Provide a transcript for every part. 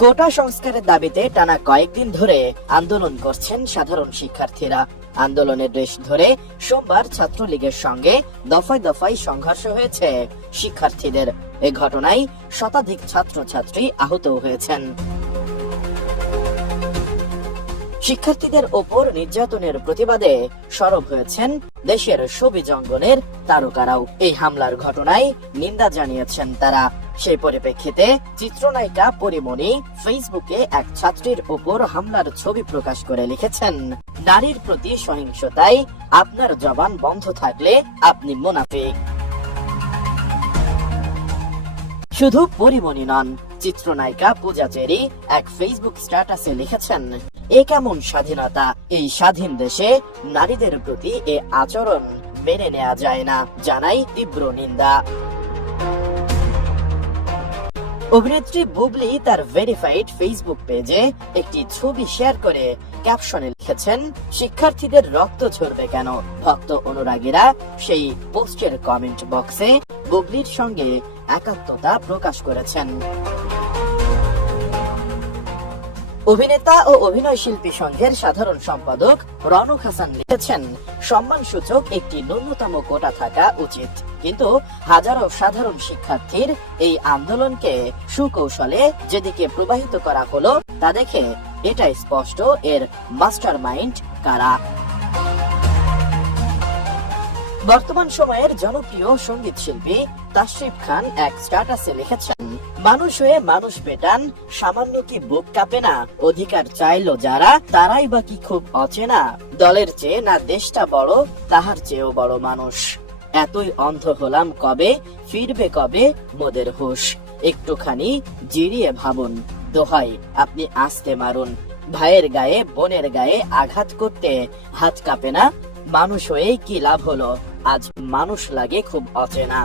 কোটা সংস্কারের দাবিতে টানা কয়েকদিন ধরে আন্দোলন করছেন সাধারণ শিক্ষার্থীরা। আন্দোলনের রেশ ধরে সোমবার ছাত্রলীগের সঙ্গে দফায় দফায় সংঘর্ষ হয়েছে শিক্ষার্থীদের। এ ঘটনায় শতাধিক ছাত্রছাত্রী আহত হয়েছেন। শিক্ষার্থীদের ওপর নির্যাতনের প্রতিবাদে সরব হয়েছেন দেশের ছবি অঙ্গনের তারকারাও। এই হামলার ঘটনায় নিন্দা জানিয়েছেন তারা। সেই পরিপ্রেক্ষিতে চিত্রনায়িকা পরিমণি ফেসবুকে এক ছাত্রীর উপর হামলার ছবি প্রকাশ করে লিখেছেন, নারীর প্রতি সহিংসতায় আপনার জবান বন্ধ থাকলে আপনি মুনাফিক। শুধু পরিমণি নন, চিত্রনায়িকা পূজা চেরি এক ফেসবুক স্ট্যাটাসে লিখেছেন, এ কেমন স্বাধীনতা? এই স্বাধীন দেশে নারীদের প্রতি এ আচরণ মেনে নেওয়া যায় না, জানাই তীব্র নিন্দা। অভিনেত্রী বুবলি তার ভেরিফাইড ফেসবুক পেজে একটি ছবি শেয়ার করে ক্যাপশনে লিখেছেন, শিক্ষার্থীদের রক্ত ঝরবে কেন? ভক্ত অনুরাগীরা সেই পোস্টের কমেন্ট বক্সে বুবলির সঙ্গে একাত্মতা প্রকাশ করেছেন। অভিনেতা ও অভিনয় শিল্পী সংঘের সাধারণ সম্পাদক রনক হাসান লিখেছেন, সম্মানসূচক একটি ন্যূনতম কোটা থাকা উচিত, কিন্তু হাজারো সাধারণ শিক্ষার্থীর এই আন্দোলনকে সুকৌশলে যেদিকে প্রবাহিত করা হলো তা দেখে এটাই স্পষ্ট এর মাস্টারমাইন্ড কারা। বর্তমান সময়ের জনপ্রিয় সঙ্গীত শিল্পী তাশরিফ খান এক স্ট্যাটাসে লিখেছেন, মানুষ হয়ে মানুষ পেটান, সামান্য কি বুক কাঁপে না? অধিকার চাইলো যারা, তারাই বা কি খুব অচেনা? দলের চেয়ে না দেশটা বড়, তাহার চেয়েও বড় মানুষ। এতই অন্ধ হলাম কবে, ফিরবে কবে মোদের হুঁশ? একটুখানি জিরিয়ে ভাবুন, দোহাই আপনি আস্তে মারুন। ভাইয়ের গায়ে বোনের গায়ে আঘাত করতে হাত কাঁপে না? মানুষ হয়েই কি লাভ হলো, আজ মানুষ লাগে খুব অচেনা।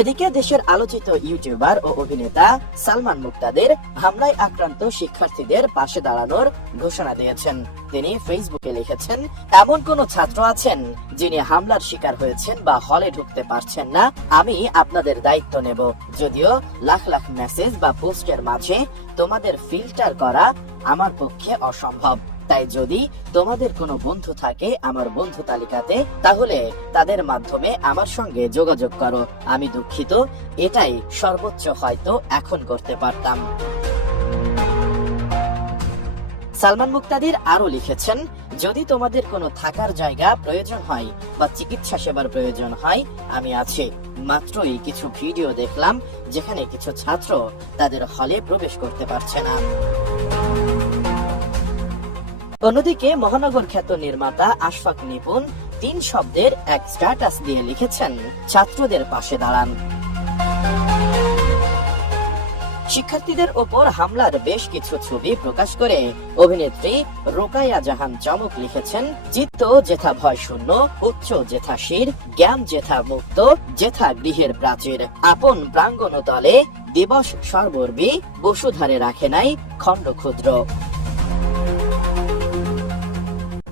এদিকে দেশের আলোচিত ইউটিউবার ও অভিনেতা সালমান মুক্তাদির হামলায় আক্রান্ত শিক্ষার্থীদের পাশে দাঁড়ানোর ঘোষণা দিয়েছেন। তিনি ফেসবুকে লিখেছেন, এমন কোন ছাত্র আছেন যিনি হামলার শিকার হয়েছেন বা হলে ঢুকতে পারছেন না? আমি আপনাদের দায়িত্ব নেব। যদিও লাখ লাখ মেসেজ বা পোস্টের মাঝে তোমাদের ফিল্টার করা আমার পক্ষে অসম্ভব, তাই যদি তোমাদের কোনো বন্ধু থাকে আমার বন্ধু তালিকাতে, তাহলে তাদের মাধ্যমে আমার সঙ্গে যোগাযোগ করো। আমি দুঃখিত, এটাই সর্বোচ্চ হয়তো এখন করতে পারতাম। সালমান মুক্তাদির আরো লিখেছেন, যদি তোমাদের কোনো থাকার জায়গা প্রয়োজন হয় বা চিকিৎসা সেবার প্রয়োজন হয়, আমি আছি। মাত্রই কিছু ভিডিও দেখলাম যেখানে কিছু ছাত্র তাদের হলে প্রবেশ করতে পারছে না। অন্যদিকে মহানগর খ্যাত নির্মাতা আশফাক নিপুণ 3 শব্দের এক স্ট্যাটাস দিয়ে লিখেছেন, ছাত্রদের পাশে দাঁড়ান। শিক্ষার্থীদের ওপর হামলার বেশ কিছু ছবি প্রকাশ করে অভিনেত্রী রোকায়া জাহান চমক লিখেছেন, চিত্ত যেথা ভয় শূন্য, উচ্চ যেথা শির, জ্ঞান যেথা মুক্ত, যেথা গৃহের প্রাচীর, আপন প্রাঙ্গণ তলে দিবস সর্বর্বী, বসুধারে রাখে নাই খণ্ড ক্ষুদ্র।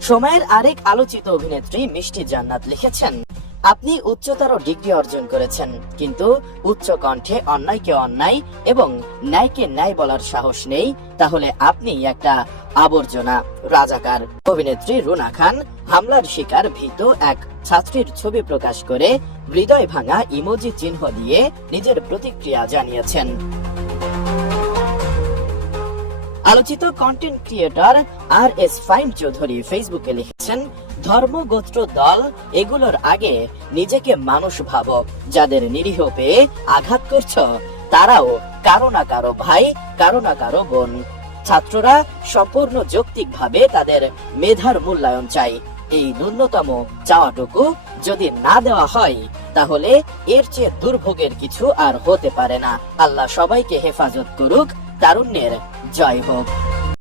সময়ের আরেক আলোচিত অভিনেত্রী মিষ্টি জান্নাত লিখেছেন, আপনি উচ্চতর ডিগ্রি অর্জন করেছেন, কিন্তু উচ্চ কণ্ঠে অন্যায়কে অন্যায় এবং ন্যায়কে ন্যায় বলার সাহস নেই, তাহলে আপনি একটা আবর্জনা, রাজাকার। অভিনেত্রী রুনা খান হামলার শিকার ভীত এক ছাত্রীর ছবি প্রকাশ করে হৃদয় ভাঙা ইমোজি চিহ্ন দিয়ে নিজের প্রতিক্রিয়া জানিয়েছেন। আলোচিত content creator RS Faim Chowdhury ফেসবুকে লিখেছেন, ধর্ম গোত্র দল এগুলোর আগে নিজেকে মানুষ ভাবো। যাদের নিরীহ পেয়ে আঘাত করছো তারাও কারো না কারো ভাই, কারো না কারো বোন। ছাত্ররা সম্পূর্ণ যৌক্তিকভাবে তাদের মেধার মূল্যায়ন চাই। এই ন্যূনতম চাওয়াটুকু যদি না দেওয়া হয় তাহলে এর চেয়ে দুর্ভোগের কিছু আর হতে পারে না। আল্লাহ সবাইকে হেফাজত করুক। তারুণ্যের জয় হোক।